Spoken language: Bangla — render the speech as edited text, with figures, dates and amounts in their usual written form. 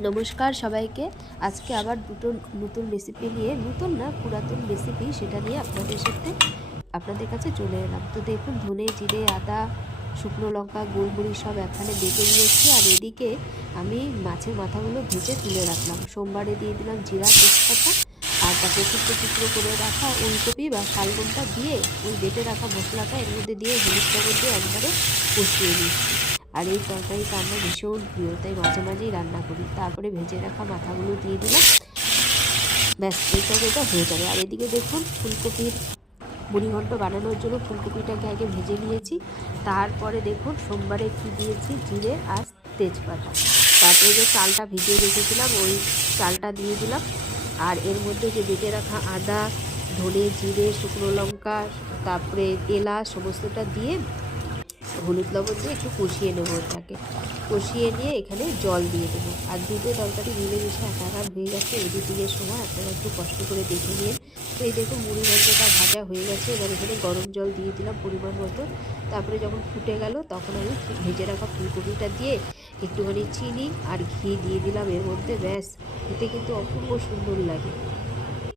নমস্কার সবাইকে। আজকে আবার দুটো নতুন রেসিপি নিয়ে, নতুন না পুরাতন রেসিপি, সেটা নিয়ে আপনাদের কাছে চলে এলাম। তো দেখুন, ধনে, জিরে, আদা, শুকনো লঙ্কা, গোলমরিচ সব একখানে বেটে নিয়েছি। আর এদিকে আমি মাছের মাথাগুলো ভেজে তুলে রাখলাম। সোমবারে দিয়ে দিলাম জিরা, তেজপাতা, আর তারপরে টুকরো টুকরো করে রাখা ওলকপি বা শালগমটা দিয়ে ওই বেটে রাখা মশলাটা এর মধ্যে দিয়ে হলুদ লবণ দিয়ে একবারে কষিয়ে নিচ্ছি। আর এই তরকারিটা আমার ভীষণ প্রিয়, তাই মাঝে মাঝেই রান্না করি। তারপরে ভেজে রাখা মাথাগুলো দিয়ে দিলাম, ব্যাস এই তরকারিটা হয়ে যাবে। আর এদিকে দেখুন, ফুলকপির মুড়িঘণ্ট বানানোর জন্য ফুলকপিটাকে আগে ভেজে নিয়েছি। তারপরে দেখুন সোমবারে কি দিয়েছি, জিরে আর তেজপাতা। তারপরে যে চালটা ভিজিয়ে রেখেছিলাম ওই চালটা দিয়ে দিলাম। আর এর মধ্যে যে বেটে রাখা আদা, ধনে, জিরে, শুকনো লঙ্কা, তারপরে এলাচ সমস্তটা দিয়ে হলুদ লবণ দিয়ে একটু কষিয়ে নেবো। ওটাকে কষিয়ে নিয়ে এখানে জল দিয়ে দেবো। আর দুটো তরকারি মিলেমিশে একাকার হয়ে গেছে। এডিটিংয়ের সময় আপনারা একটু কষ্ট করে দেখে নিন। তো এই দেখুন, মুড়ি ঘন্টটা ভাজা হয়ে গেছে। এবার এখানে গরম জল দিয়ে দিলাম পরিমাণ মতো। তারপরে যখন ফুটে গেল তখন আমি ভেজে রাখা ফুলকপিটা দিয়ে একটুখানি চিনি আর ঘি দিয়ে দিলাম এর মধ্যে। ব্যাস, খেতে কিন্তু অপূর্ব সুন্দর লাগে।